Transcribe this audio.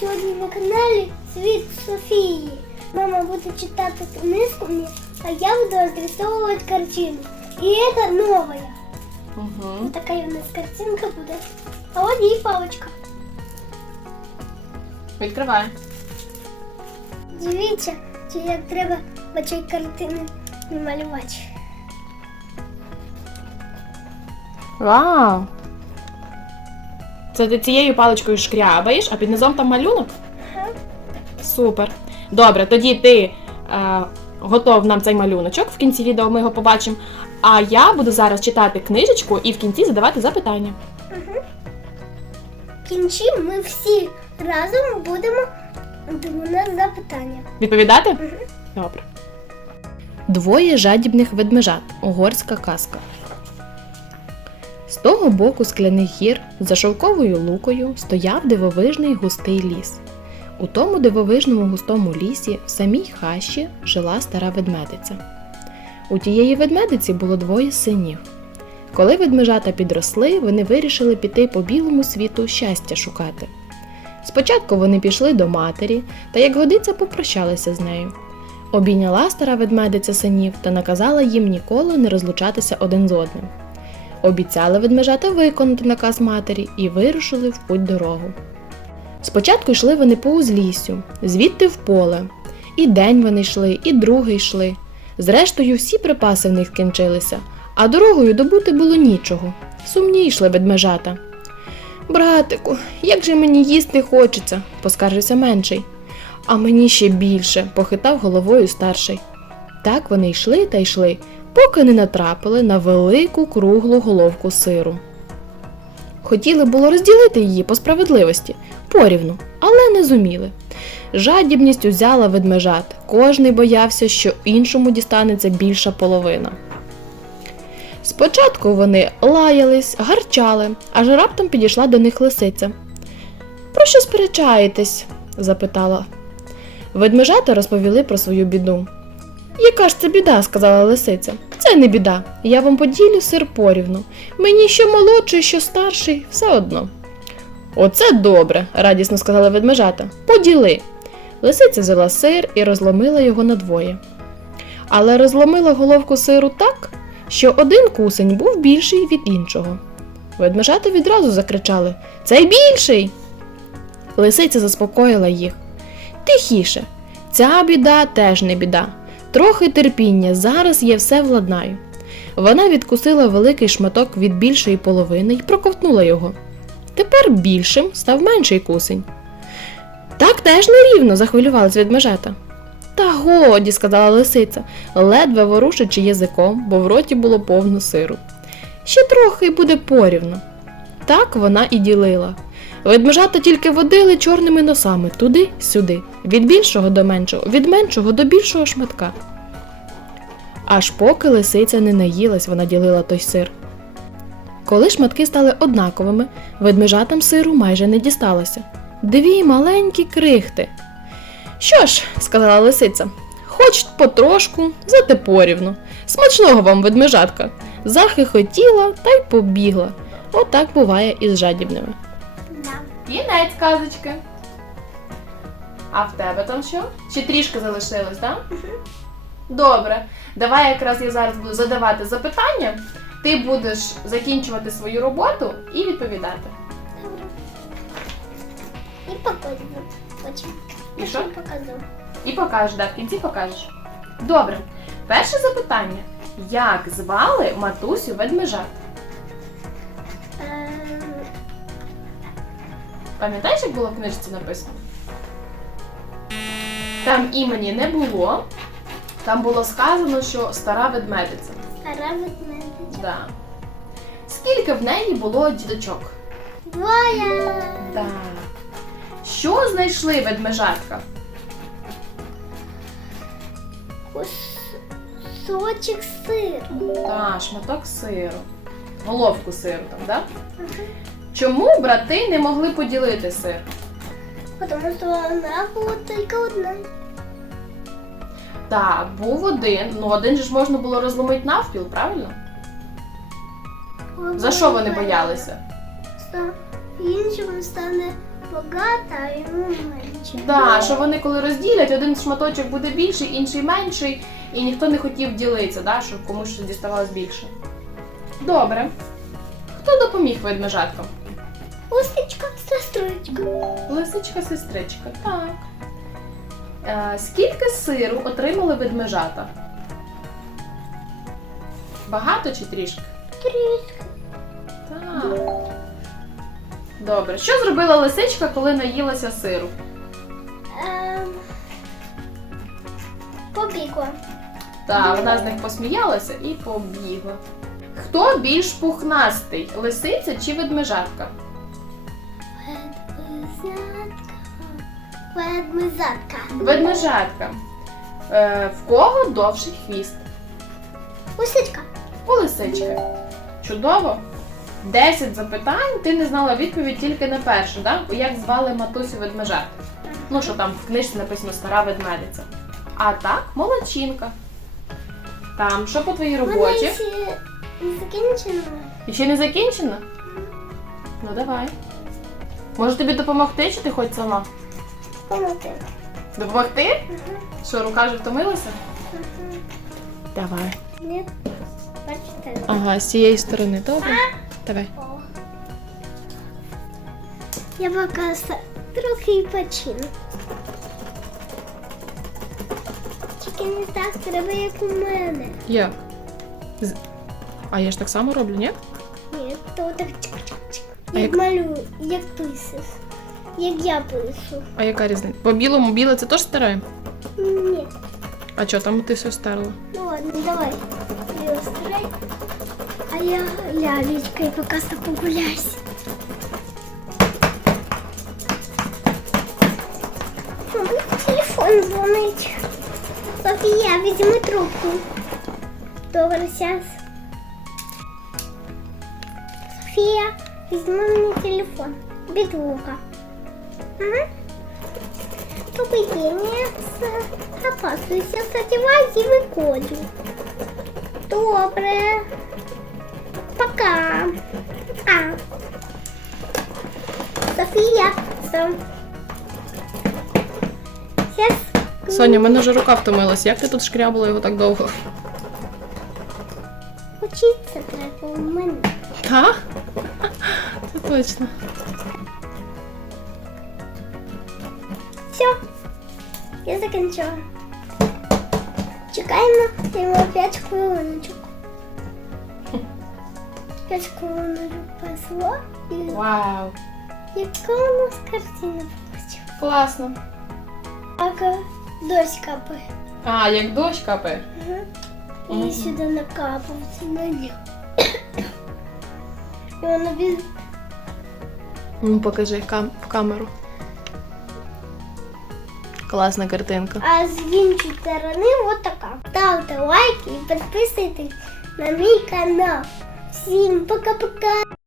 сьогодні на каналі Світ Софії. Мама буде читати книжку а я буду розрисовувати картину. І це новая. Угу. Така у нас картинка буде. А от її паличка. Відкривай. Дивіться, чи як треба бачай картини намалювати. Вау! Це ти цією паличкою шкрябаєш, а під низом там малюнок? Ага. Супер. Добре, тоді ти е, готов нам цей малюночок. В кінці відео ми його побачимо. А я буду зараз читати книжечку і в кінці задавати запитання. В кінці ми всі разом будемо до нас запитання. Відповідати? Добре. Двоє жадібних ведмежат. Угорська казка. З того боку скляних гір за шовковою лукою стояв дивовижний густий ліс. У тому дивовижному густому лісі в самій хащі жила стара ведмедиця. У тієї ведмедиці було двоє синів. Коли ведмежата підросли, вони вирішили піти по білому світу щастя шукати. Спочатку вони пішли до матері та, як годиться, попрощалися з нею. Обійняла стара ведмедиця синів та наказала їм ніколи не розлучатися один з одним. Обіцяли ведмежата виконати наказ матері і вирушили в путь дорогу. Спочатку йшли вони по узліссю, звідти в поле. І день вони йшли, і другий йшли. Зрештою, всі припаси в них кінчилися, а дорогою добути було нічого. Сумні йшли ведмежата. Братику, як же мені їсти хочеться, поскаржився менший. А мені ще більше, похитав головою старший. Так вони йшли та йшли, поки не натрапили на велику круглу головку сиру. Хотіли було розділити її по справедливості, порівну, але не зуміли. Жадібність узяла ведмежат, кожний боявся, що іншому дістанеться більша половина. Спочатку вони лаялись, гарчали, аж раптом підійшла до них лисиця. Про що сперечаєтесь? запитала. Ведмежата розповіли про свою біду. Яка ж це біда, сказала лисиця. Це не біда. Я вам поділю сир порівну. Мені що молодший, що старший, все одно. Оце добре, радісно сказала ведмежата. Поділи. Лисиця взяла сир і розломила його надвоє. Але розломила головку сиру так, що один кусень був більший від іншого. Ведмежата відразу закричали Цей більший. Лисиця заспокоїла їх. Тихіше, ця біда теж не біда. Трохи терпіння, зараз я все владнаю. Вона відкусила великий шматок від більшої половини і проковтнула його. Тепер більшим став менший кусень. Так теж нерівно, захвилювалась ведмежата. Та годі, сказала лисиця, ледве ворушачи язиком, бо в роті було повно сиру. Ще трохи й буде порівно. Так вона і ділила. Ведмежата тільки водили чорними носами туди-сюди, від більшого до меншого, від меншого до більшого шматка. Аж поки лисиця не наїлась, вона ділила той сир. Коли шматки стали однаковими, ведмежатам сиру майже не дісталося. Дві маленькі крихти. Що ж, сказала лисиця, хоч потрошку, зате порівну. Смачного вам, ведмежатка. Захихотіла та й побігла. Отак буває із жадібними. Кінець казочки. А в тебе там що? Ще трішки залишилось, так? Добре. Давай якраз я зараз буду задавати запитання. Ти будеш закінчувати свою роботу і відповідати. Добре. І покажу. Потім. І що? Покажу. І покажеш, да, в кінці покажеш. Добре. Перше запитання. Як звали матусю ведмежат? Пам'ятаєш, як було в книжці написано? Там імені не було. Там було сказано, що стара ведмедиця. Стара ведмедиця. Да. Скільки в неї було діточок? Двоє. Да. Що знайшли ведмежатка? Кусочок сиру. Та, шматок сиру. Головку сиру там, да? Чому брати не могли поділити сир? Потому что она была только одна. Так, був один, ну один же ж можна було розломити навпіл, правильно? За що вони боялися? Що іншим стане багато, а йому менше. Да, що вони коли розділять, один шматочок буде більший, інший менший, і ніхто не хотів ділитися, да, щоб комусь щось діставалось більше. Добре. Хто допоміг ведмежаткам? Лисичка, сестричка. Лисичка, сестричка, так. Е, скільки сиру отримали ведмежата? Багато чи трішки? Трішки. Так. Добре. Що зробила лисичка, коли наїлася сиру? Ем... Побігла. Так, вона з них посміялася і побігла. Хто більш пухнастий? Лисиця чи ведмежатка? Ведмезатка. Ведмежатка. Е, в кого довший хвіст? Лисичка. У лисички. Чудово. 10 запитань, ти не знала відповідь тільки на перше, так? Як звали матусю ведмежат? Ну, що там в книжці написано стара ведмедиця. А так, молодчинка. Там, що по твоїй Вона роботі? ще не закінчена. І ще не закінчено? Ну давай. Може тобі допомогти, чи ти хоч сама? Помогти. Допомогти? Що, рука вже втомилася? Давай. Ні. Бачите? Ага, з цієї сторони, добре? Давай. О. Я поки трохи і почину. Тільки не так треба, як у мене. Як? З- А я ж так само роблю, ні? Ні, то так чик-чик-чик. А Як як- малюю, як писав. Як я пишу. А яка різниця? По білому біле це теж стараємо? Ні. А що там ти все старила? Ну ладно, давай. Його старай. А я лялечкой поки що погуляюсь. О, Телефон дзвонить. Софія, візьми трубку. Добре, зараз. Софія, візьми мені телефон. Угу. Добрый день, я с- опасаюсь, содеваюсь и выходю. Доброе. Пока. А. София. Со- Сейчас. Соня, в мене вже рука втомилась. Як ти тут шкрябала його так довго? Учиться треба у мене. Та? Це точно. Все. Я закінчила. Чекаємо, даємо 5 хвилиночок. 5 хвилиночок пройшло. І Вау! яка у нас картина вийшла? Класно. Ага, дощ капає. А, як дощ капає. Ага. І сюди накапався на нього. І воно він. Ну, покажи кам- в камеру. Класна картинка. А з іншої сторони от така. Ставте лайки і підписуйтесь на мій канал. Всім пока-пока!